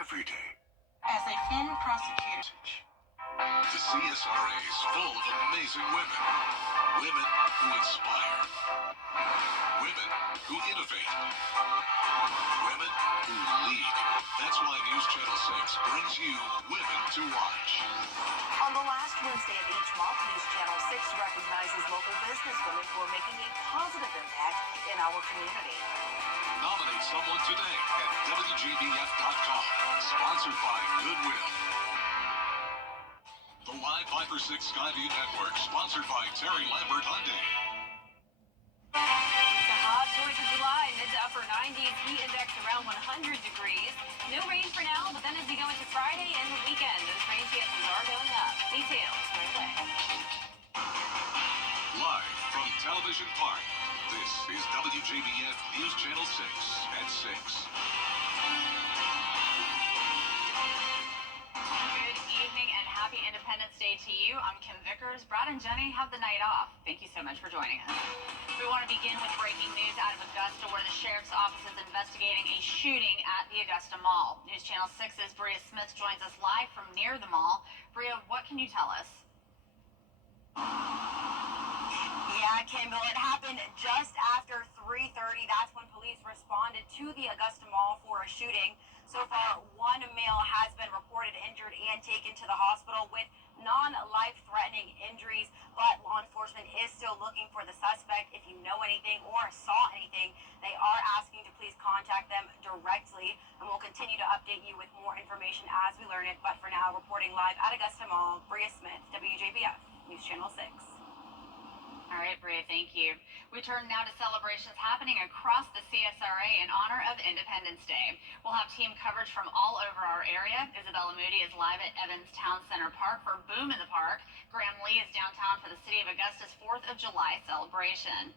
every day. As a former prosecutor, The CSRA is full of amazing women. Women who inspire. Women who innovate. Women who lead. That's why News Channel 6 brings you Women to Watch. On the last Wednesday of each month, News Channel 6 recognizes local businesswomen who are making a positive impact in our community. Nominate someone today at WJBF.com. Sponsored by Goodwill. The Live 5 for 6 Skyview Network, sponsored by Terry Lambert Hyundai. It's a hot 4th of July, mid to upper 90s, heat index around 100 degrees. No rain for now, but then as we go into Friday and the weekend, those rain chances are going up. Details right away. Live from Television Park, this is WJBF News Channel 6 at 6. Happy Independence Day to you. I'm Kim Vickers. Brad and Jenny have the night off. Thank you so much for joining us. We want to begin with breaking news out of Augusta, where the sheriff's office is investigating a shooting at the Augusta Mall. News Channel 6's Bria Smith joins us live from near the mall. Bria, what can you tell us? Yeah, Kimball, it happened just after 3:30. That's when police responded to the Augusta Mall for a shooting. So far, one male has been reported injured and taken to the hospital with non-life-threatening injuries, but law enforcement is still looking for the suspect. If you know anything or saw anything, they are asking to please contact them directly, and we'll continue to update you with more information as we learn it. But for now, reporting live at Augusta Mall, Bria Smith, WJBF, News Channel 6. All right, Bria, thank you. We turn now to celebrations happening across the CSRA in honor of Independence Day. We'll have team coverage from all over our area. Isabella Moody is live at Evans Town Center Park for Boom in the Park. Graham Lee is downtown for the City of Augusta's 4th of July celebration.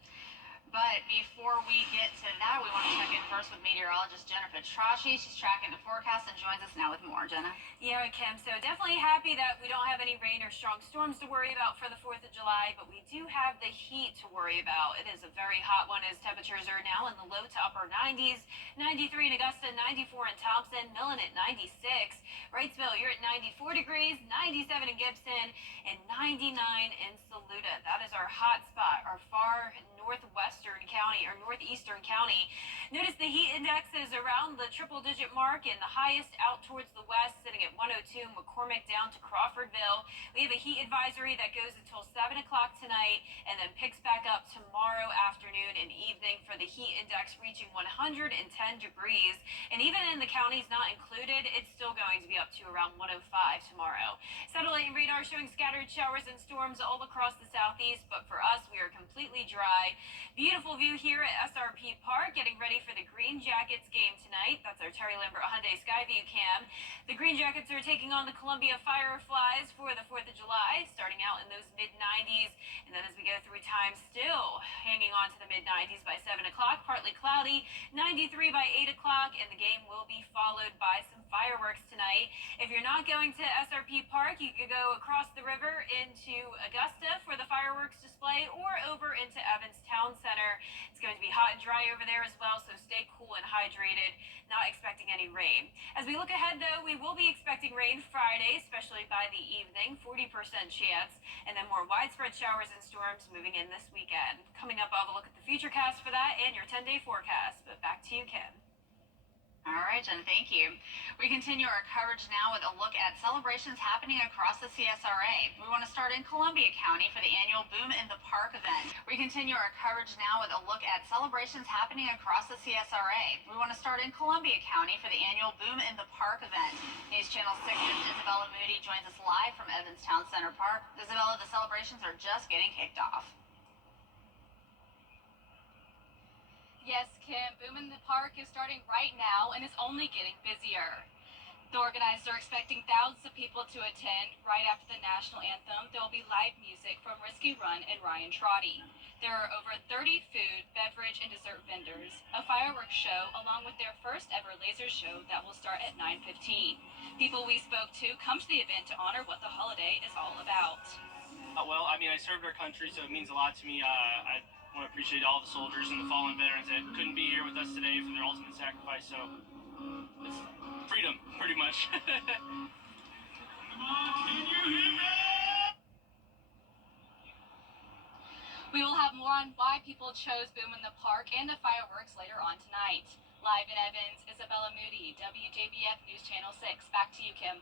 But before we get to that, we want to check in first with meteorologist Jennifer Trashy. She's tracking the forecast and joins us now with more. Jenna? Yeah, Kim, so definitely happy that we don't have any rain or strong storms to worry about for the 4th of July, but we do have the heat to worry about. It is a very hot one as temperatures are now in the low to upper 90s. 93 in Augusta, 94 in Thompson, Millen at 96. Wrightsville, you're at 94 degrees, 97 in Gibson, and 99 in Saluda. That is our hot spot, our far northwestern county or northeastern county. Notice the heat index is around the triple-digit mark, and the highest out towards the west, sitting at 102, McCormick down to Crawfordville. We have a heat advisory that goes until 7 o'clock tonight and then picks back up tomorrow afternoon and evening for the heat index reaching 110 degrees. And even in the counties not included, it's still going to be up to around 105 tomorrow. Satellite and radar showing scattered showers and storms all across the southeast, but for us, we are completely dry. Beautiful view here at SRP Park, getting ready for the Green Jackets game tonight. That's our Terry Lambert Hyundai Skyview cam. The Green Jackets are taking on the Columbia Fireflies for the 4th of July, starting out in those mid-90s. And then as we go through time, still hanging on to the mid-90s by 7 o'clock, partly cloudy, 93 by 8 o'clock, and the game will be followed by some fireworks tonight. If you're not going to SRP Park, you could go across the river into Augusta for the fireworks display or over into Evans Town Center. It's going to be hot and dry over there as well, so stay cool and hydrated. Not expecting any rain. As we look ahead, though, we will be expecting rain Friday, especially by the evening, 40% chance, and then more widespread showers and storms moving in this weekend. Coming up, I'll have a look at the futurecast for that and your 10-day forecast. But back to you, Kim. All right, Jen, thank you. We continue our coverage now with a look at celebrations happening across the CSRA. We want to start in Columbia County for the annual Boom in the Park event. We continue our coverage now with a look at celebrations happening across the CSRA. We want to start in Columbia County for the annual Boom in the Park event. News Channel 6's Isabella Moody joins us live from Evans Town Center Park. Isabella, the celebrations are just getting kicked off. Yes, Kim, Boom in the Park is starting right now and is only getting busier. The organizers are expecting thousands of people to attend. Right after the national anthem, there will be live music from Risky Run and Ryan Trotty. There are over 30 food, beverage, and dessert vendors, a fireworks show, along with their first ever laser show that will start at 9:15. People we spoke to come to the event to honor what the holiday is all about. Well, I mean, I served our country, so it means a lot to me. I want to appreciate all the soldiers and the fallen veterans that couldn't be here with us today for their ultimate sacrifice. So it's freedom, pretty much. We will have more on why people chose Boom in the Park and the fireworks later on tonight. Live in Evans, Isabella Moody, WJBF News Channel 6. Back to you, Kim.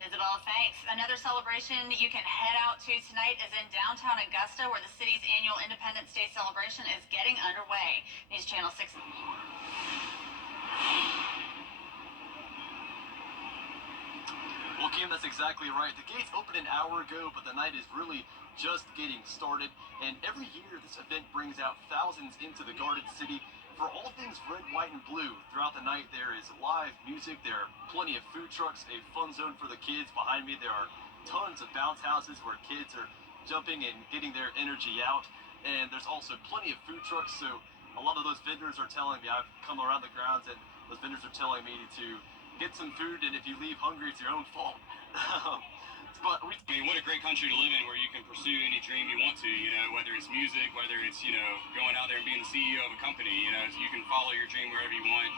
Isabella, thanks. Another celebration you can head out to tonight is in downtown Augusta, where the city's annual Independence Day celebration is getting underway. News Channel 6. Well, Kim, that's exactly right. The gates opened an hour ago, but the night is really just getting started. And every year, this event brings out thousands into the Garden City for all things red, white, and blue. Throughout the night, there is live music. There are plenty of food trucks, a fun zone for the kids. Behind me, there are tons of bounce houses where kids are jumping and getting their energy out. And there's also plenty of food trucks. So a lot of those vendors are telling me, I've come around the grounds, and those vendors are telling me to get some food, and if you leave hungry, it's your own fault. But I mean, what a great country to live in, where you can pursue any dream you want to, you know, whether it's music, whether it's, you know, going out there and being the CEO of a company, you know, you can follow your dream wherever you want.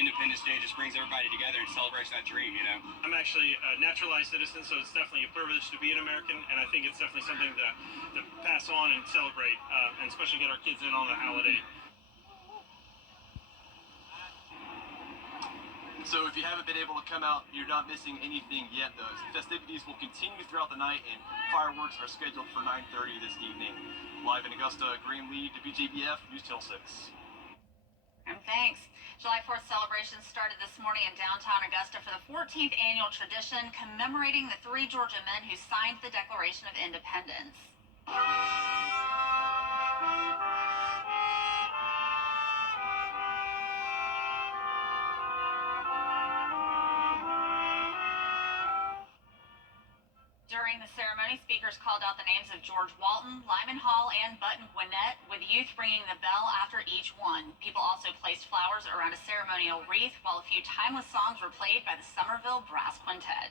Independence Day just brings everybody together and celebrates that dream, you know. I'm actually a naturalized citizen, so it's definitely a privilege to be an American, and I think it's definitely something to pass on and celebrate, and especially get our kids in on the holiday. So if you haven't been able to come out, you're not missing anything yet. The festivities will continue throughout the night, and fireworks are scheduled for 9:30 this evening. Live in Augusta, Graham Lee, WJBF, News Channel 6. And thanks. July 4th celebrations started this morning in downtown Augusta for the 14th annual tradition commemorating the 3 Georgia men who signed the Declaration of Independence. During the ceremony, speakers called out the names of George Walton, Lyman Hall, and Button Gwinnett, with youth ringing the bell after each one. People also placed flowers around a ceremonial wreath, while a few timeless songs were played by the Somerville Brass Quintet.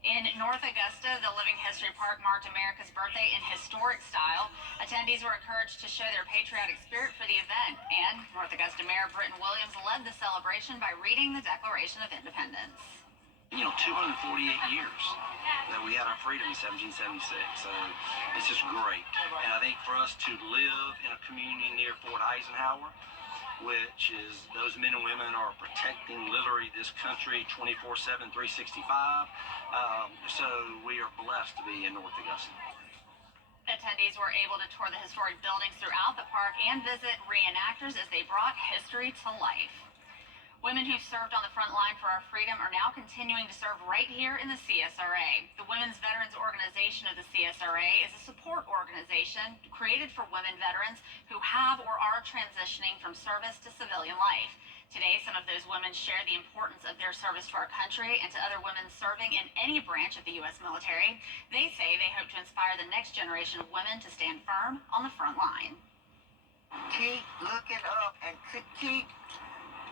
In North Augusta, the Living History Park marked America's birthday in historic style. Attendees were encouraged to show their patriotic spirit for the event, and North Augusta Mayor Britton Williams led the celebration by reading the Declaration of Independence. You know, 248 years that we had our freedom in 1776, so it's just great. And I think for us to live in a community near Fort Eisenhower, which is those men and women are protecting literally this country 24/7, 365. So we are blessed to be in North Augusta. Attendees were able to tour the historic buildings throughout the park and visit reenactors as they brought history to life. Women who served on the front line for our freedom are now continuing to serve right here in the CSRA. The Women's Veterans Organization of the CSRA is a support organization created for women veterans who have or are transitioning from service to civilian life. Today, some of those women share the importance of their service to our country and to other women serving in any branch of the U.S. military. They say they hope to inspire the next generation of women to stand firm on the front line. Keep looking up and keep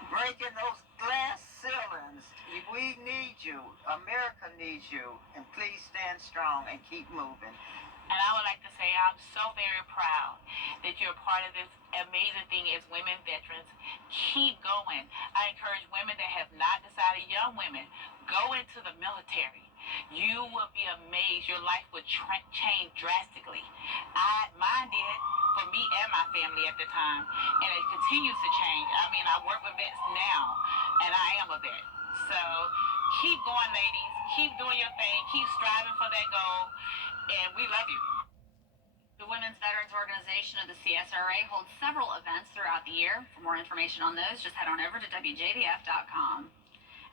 breaking those glass ceilings. We need you. America needs you. And please stand strong and keep moving. And I would like to say I'm so very proud that you're a part of this amazing thing as women veterans. Keep going. I encourage women that have not decided, young women, go into the military. You will be amazed. Your life will change drastically. Mine did, for me and my family at the time, and it continues to change. I mean, I work with vets now, and I am a vet. So keep going, ladies. Keep doing your thing. Keep striving for that goal, and we love you. The Women's Veterans Organization of the CSRA holds several events throughout the year. For more information on those, just head on over to WJBF.com.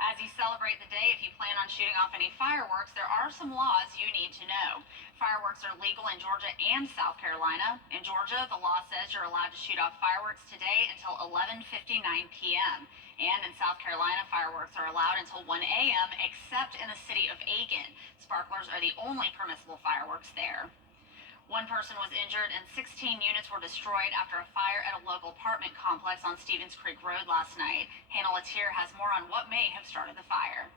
As you celebrate the day, if you plan on shooting off any fireworks, there are some laws you need to know. Fireworks are legal in Georgia and South Carolina. In Georgia, the law says you're allowed to shoot off fireworks today until 11:59 p.m. And in South Carolina, fireworks are allowed until 1 a.m., except in the city of Aiken. Sparklers are the only permissible fireworks there. One person was injured and 16 units were destroyed after a fire at a local apartment complex on Stevens Creek Road last night. Hannah Latier has more on what may have started the fire.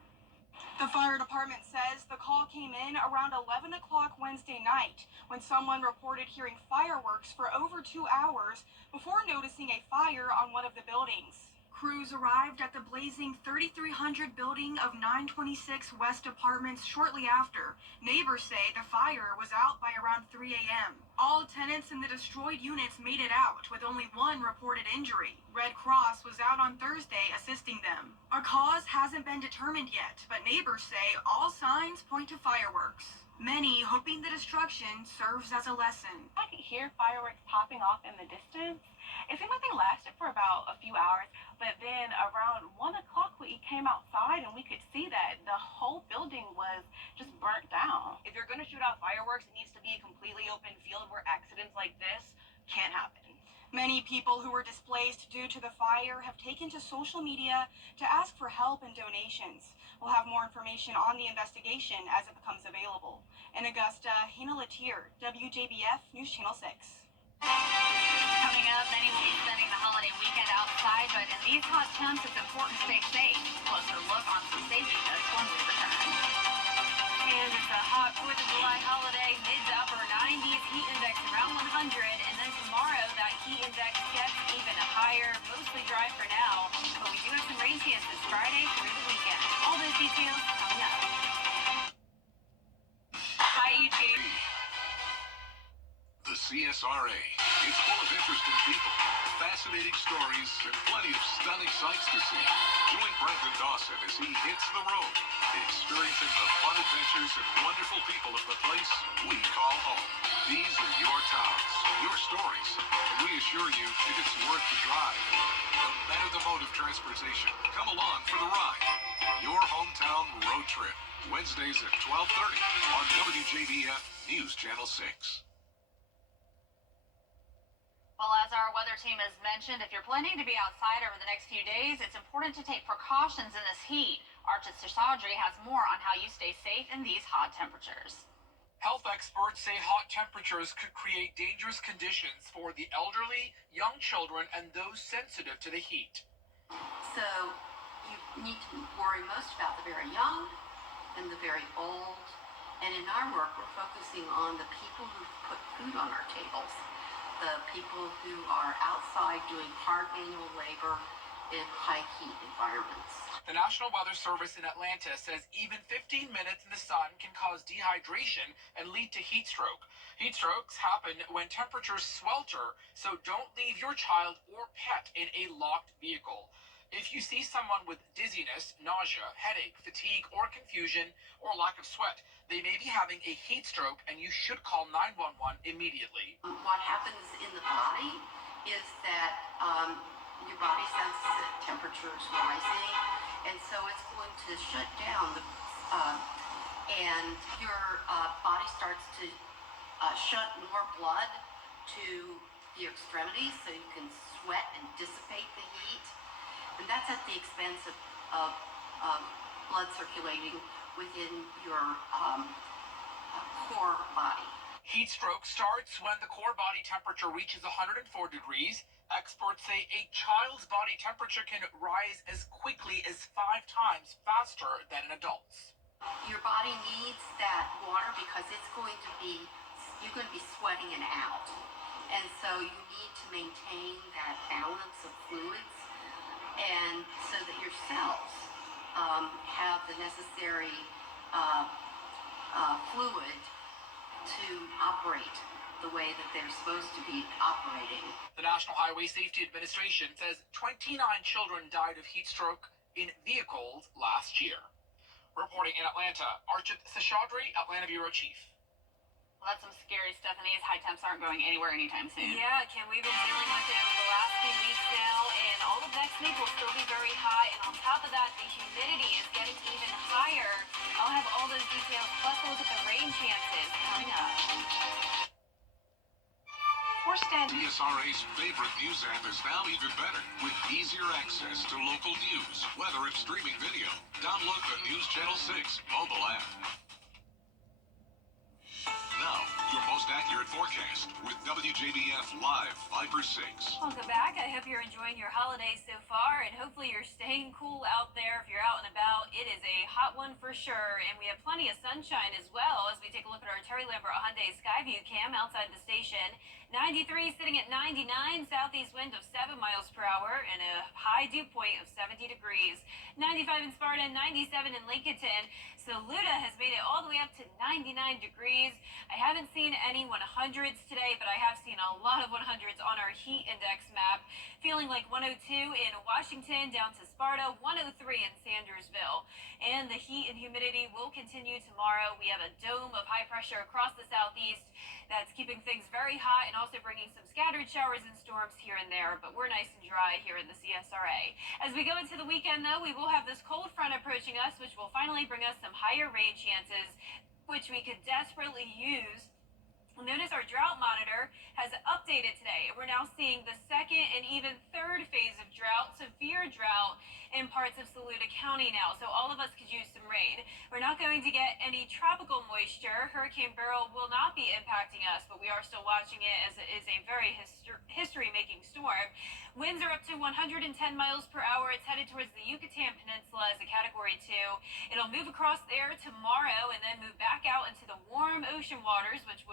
The fire department says the call came in around 11 o'clock Wednesday night when someone reported hearing fireworks for over 2 hours before noticing a fire on one of the buildings. Crews arrived at the blazing 3300 building of 926 West Apartments shortly after. Neighbors say the fire was out by around 3 a.m. All tenants in the destroyed units made it out, with only one reported injury. Red Cross was out on Thursday assisting them. A cause hasn't been determined yet, but neighbors say all signs point to fireworks. Many hoping the destruction serves as a lesson. I could hear fireworks popping off in the distance. It seemed like they lasted for about a few hours, but then around 1 o'clock we came outside and we could see that the whole building was just burnt down. If you're going to shoot out fireworks, it needs to be a completely open field where accidents like this can't happen. Many people who were displaced due to the fire have taken to social media to ask for help and donations. We'll have more information on the investigation as it becomes available. In Augusta, Hannah Latier, WJBF News Channel 6. Coming up, many will be spending the holiday weekend outside, but in these hot temps, it's important to stay safe. Closer look on some safety tips when we return. And it's a hot 4th of July holiday, mid to upper 90s, heat index around 100, and then tomorrow that heat index gets even higher, mostly dry for now, but we do have some rain chances Friday through the weekend. All those details coming up. Hi, YouTube. The CSRA. It's full of interesting people, fascinating stories, and plenty of stunning sights to see. Join Brendan Dawson as he hits the road, experiencing the fun adventures and wonderful people of the place we call home. These are your towns, your stories, and we assure you it's worth the drive. No matter the mode of transportation, come along for the ride. Your hometown road trip. Wednesdays at 12:30 on WJBF News Channel 6. Well, as our weather team has mentioned, if you're planning to be outside over the next few days, it's important to take precautions in this heat. Archit Seshadri has more on how you stay safe in these hot temperatures. Health experts say hot temperatures could create dangerous conditions for the elderly, young children, and those sensitive to the heat. So you need to worry most about the very young and the very old. And in our work, we're focusing on the people who put food on our tables. The people who are outside doing hard manual labor in high heat environments. The National Weather Service in Atlanta says even 15 minutes in the sun can cause dehydration and lead to heat stroke. Heat strokes happen when temperatures swelter, so don't leave your child or pet in a locked vehicle. If you see someone with dizziness, nausea, headache, fatigue, or confusion, or lack of sweat, they may be having a heat stroke and you should call 911 immediately. What happens in the body is that your body senses that temperature is rising, and so it's going to shut down, and your body starts to shunt more blood to your extremities so you can sweat and dissipate the heat. And that's at the expense of blood circulating within your core body. Heat stroke starts when the core body temperature reaches 104 degrees. Experts say a child's body temperature can rise as quickly as 5 times faster than an adult's. Your body needs that water because you're going to be sweating it out. And so you need to maintain that balance of fluids, and so that your cells have the necessary fluid to operate the way that they're supposed to be operating. The National Highway Safety Administration says 29 children died of heat stroke in vehicles last year. Reporting in Atlanta, Archit Seshadri, Atlanta Bureau Chief. Well, that's some scary stuff, and these high temps aren't going anywhere anytime soon. Yeah, Kim, we've been dealing with it over the last few weeks now, and all of next week will still be very high, and on top of that, the humidity is getting even higher. I'll have all those details, plus a look at the rain chances coming up. CSRA's favorite news app is now even better, with easier access to local news, weather, and streaming video. Download the News Channel 6 mobile app. Now, your most accurate forecast with WJBF Live 5/6. Welcome back. I hope you're enjoying your holidays so far, and hopefully you're staying cool out there if you're out and about. It is a hot one for sure, and we have plenty of sunshine as well as we take a look at our Terry Lambert Hyundai Skyview cam outside the station. 93 sitting at 99, southeast wind of 7 miles per hour, and a high dew point of 70 degrees. 95 in Sparta, 97 in Lincoln. Saluda has made it all the way up to 99 degrees. I haven't seen any 100s today, but I have seen a lot of 100s on our heat index map. Feeling like 102 in Washington, down to Sparta, 103 in Sandersville. And the heat and humidity will continue tomorrow. We have a dome of high pressure across the southeast that's keeping things very hot and also bringing some scattered showers and storms here and there, but we're nice and dry here in the CSRA. As we go into the weekend, though, we will have this cold front approaching us, which will finally bring us some higher rain chances, which we could desperately use. Notice our drought monitor has updated today. We're now seeing the second and even third phase of drought, severe drought in parts of Saluda County now. So all of us could use some rain. We're not going to get any tropical moisture. Hurricane Beryl will not be impacting us, but we are still watching it as it is a very history-making storm. Winds are up to 110 miles per hour. It's headed towards the Yucatan Peninsula as a Category 2. It'll move across there tomorrow and then move back out into the warm ocean waters, which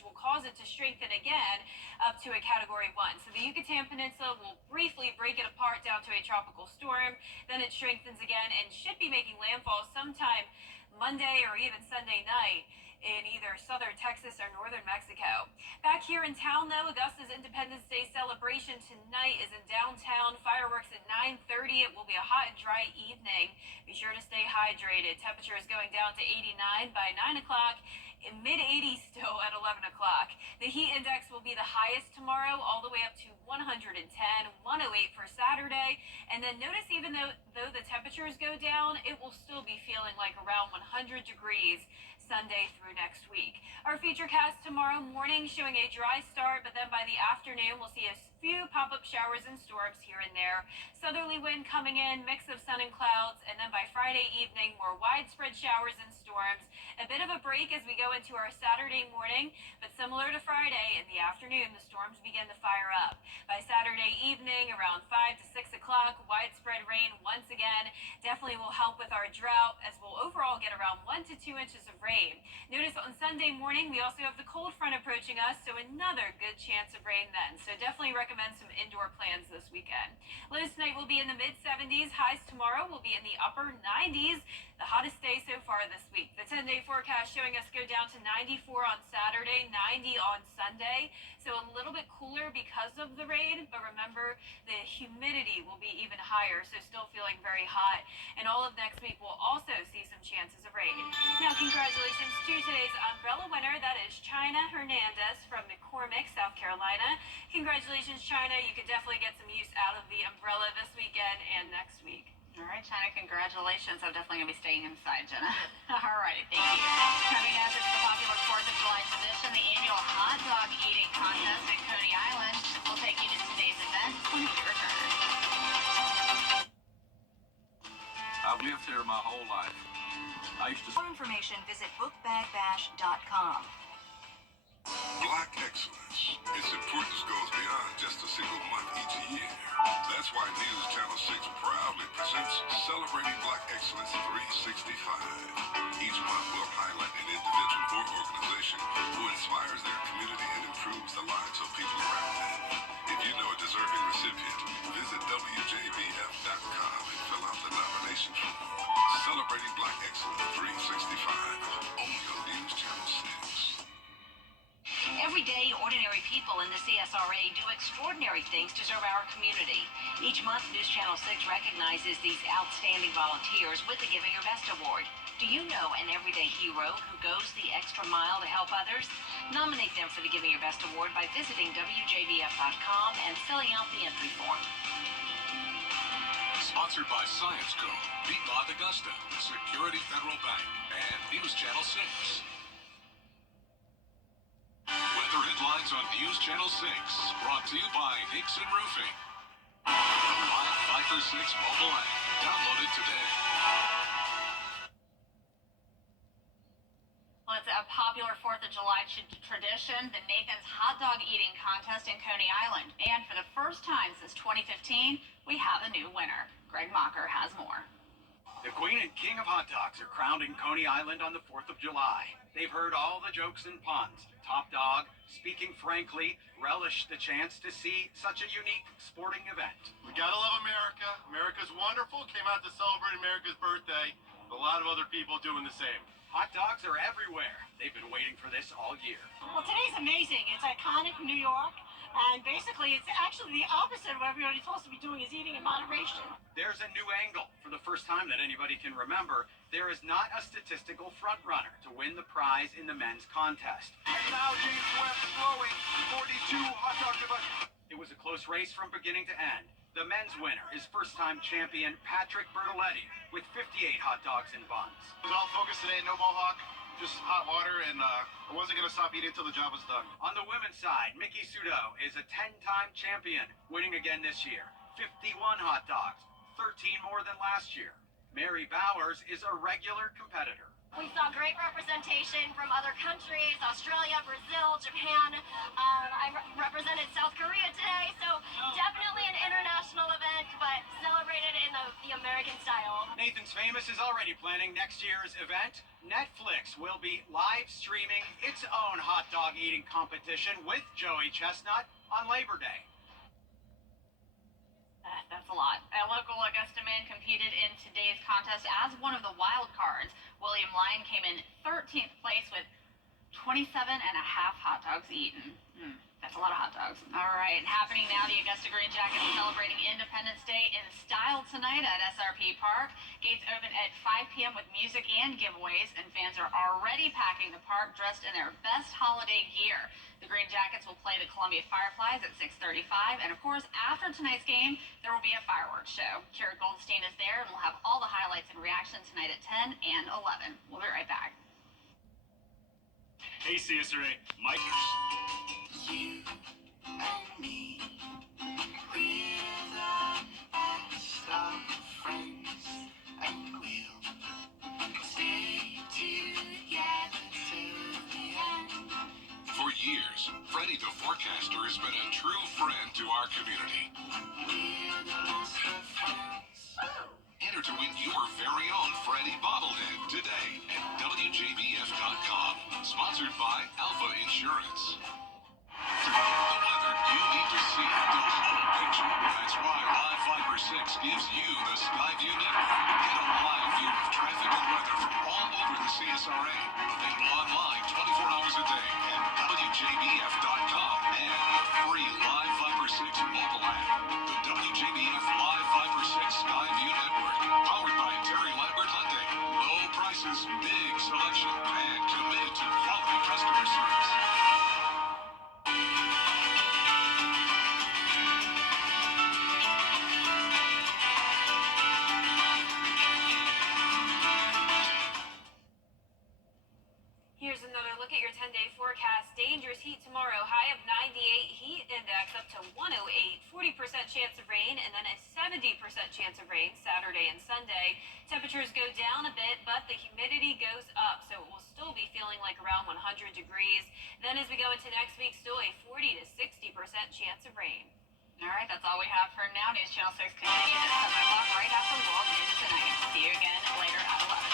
will cause it to strengthen again up to a Category 1. So the Yucatan Peninsula will briefly break it apart down to a tropical storm. Then it strengthens again and should be making landfall sometime Monday or even Sunday night in either southern Texas or northern Mexico. Back here in town, though, Augusta's Independence Day celebration tonight is in downtown. Fireworks at 9:30. It will be a hot and dry evening. Be sure to stay hydrated. Temperature is going down to 89 by 9 o'clock. In mid-80s still at 11 o'clock. The heat index will be the highest tomorrow, all the way up to 110, 108 for Saturday. And then notice even though the temperatures go down, it will still be feeling like around 100 degrees Sunday through next week. Our featurecast tomorrow morning showing a dry start, but then by the afternoon we'll see a few pop-up showers and storms here and there. Southerly wind coming in, mix of sun and clouds, and then by Friday evening more widespread showers and storms. A bit of a break as we go into our Saturday morning, but similar to Friday, in the afternoon the storms begin to fire up. By Saturday evening around 5 to 6 o'clock, widespread rain once again definitely will help with our drought, as we'll overall get around 1 to 2 inches of rain. Notice on Sunday morning we also have the cold front approaching us, so another good chance of rain then. So definitely recommend some indoor plans this weekend. Lows tonight will be in the mid-70s. Highs tomorrow will be in the upper 90s. The hottest day so far this week. The 10-day forecast showing us go down to 94 on Saturday, 90 on Sunday. So a little bit cooler because of the rain, but remember the humidity will be even higher, so still feeling very hot. And all of next week we'll also see some chances of rain. Now congratulations to today's umbrella winner. That is China Hernandez from McCormick, South Carolina. Congratulations, China. You could definitely get some use out of the umbrella this weekend and next week. All right, China, congratulations. I'm definitely going to be staying inside, Jenna. All right, thank you. Coming up is the popular 4th of July tradition, the annual hot dog eating contest at Coney Island. We'll take you to today's event when we return. I've lived here my whole life. I used to... For more information, visit bookbagbash.com. Black excellence. Its importance goes beyond just a single month each year. That's why News Channel 6 proudly presents Celebrating Black Excellence 365. Each month we'll highlight an individual or organization who inspires their community and improves the lives of people around them. If you know a deserving recipient, visit WJBF.com and fill out the nomination form. Celebrating Black Excellence 365. Only on News Channel 6. Every day, ordinary people in the CSRA do extraordinary things to serve our community. Each month, News Channel 6 recognizes these outstanding volunteers with the Giving Your Best Award. Do you know an everyday hero who goes the extra mile to help others? Nominate them for the Giving Your Best Award by visiting WJBF.com and filling out the entry form. Sponsored by Science Co., Piedmont Augusta, Security Federal Bank, and News Channel 6. Weather headlines on News Channel 6, brought to you by Hickson Roofing. The Wild Viper 6 mobile app. Download it today. Well, it's a popular 4th of July tradition, the Nathan's Hot Dog Eating Contest in Coney Island. And for the first time since 2015, we have a new winner. Greg Mocker has more. The Queen and King of Hot Dogs are crowned in Coney Island on the 4th of July. They've heard all the jokes and puns. Top dog, speaking frankly, relish the chance to see such a unique sporting event. We gotta love America. America's wonderful. Came out to celebrate America's birthday. A lot of other people doing the same. Hot dogs are everywhere. They've been waiting for this all year. Well, today's amazing. It's iconic New York. And basically, it's actually the opposite of what everybody's supposed to be doing, is eating in moderation. There's a new angle. For the first time that anybody can remember, there is not a statistical frontrunner to win the prize in the men's contest. And now James Webb throwing 42 hot dog devices. It was a close race from beginning to end. The men's winner is first-time champion Patrick Bertoletti with 58 hot dogs and buns. It was all focused today, no mohawk, just hot water, and I wasn't going to stop eating until the job was done. On the women's side, Mickey Sudo is a 10-time champion, winning again this year. 51 hot dogs, 13 more than last year. Mary Bowers is a regular competitor. We saw great representation from other countries, Australia, Brazil, Japan. I represented South Korea today, so definitely an international event, but celebrated in the American style. Nathan's Famous is already planning next year's event. Netflix will be live streaming its own hot dog eating competition with Joey Chestnut on Labor Day. That's a lot. A local Augusta man competed in today's contest as one of the wild cards. William Lyon came in 13th place with 27 and a half hot dogs eaten. That's a lot of hot dogs. All right, happening now, the Augusta Green Jackets celebrating Independence Day in style tonight at SRP Park. Gates open at 5 p.m. with music and giveaways, and fans are already packing the park dressed in their best holiday gear. The Green Jackets will play the Columbia Fireflies at 6:35, and of course, after tonight's game, there will be a fireworks show. Kira Goldstein is there, and we'll have all the highlights and reactions tonight at 10 and 11. We'll be right back. Hey, CSRA, Mike. You and me, we're the best of friends, and we'll stay together till the end. For years, Freddie the Forecaster has been a true friend to our community. We're the best of friends. Enter to win your very own Freddie bobblehead today at WJBF.com. Sponsored by Alpha Insurance. To get the weather, you need to see the whole picture. That's why Live Fiber 6 gives you the Skyview network. Get a live view of traffic and weather from all over the CSRA. Available online 24 hours a day at WJBF.com and the free Live Fiber 6 mobile app. The WJBF Live Fiber 6 Skyview network. Powered by Terry Lambert Hyundai. Low prices, big selection, and committed to quality customer service. Here's another look at your 10-day forecast. Dangerous heat tomorrow. High of 98. Heat index up to 108. 40% chance of rain, and then a 70% chance of rain Saturday and Sunday. Temperatures go down a bit, but the humidity goes up, so it will still be feeling like around 100 degrees. Then as we go into next week, still a 40 to 60% chance of rain. All right, that's all we have for now. News Channel 6 continues at 7 o'clock right after World News Tonight. See you again later at 11.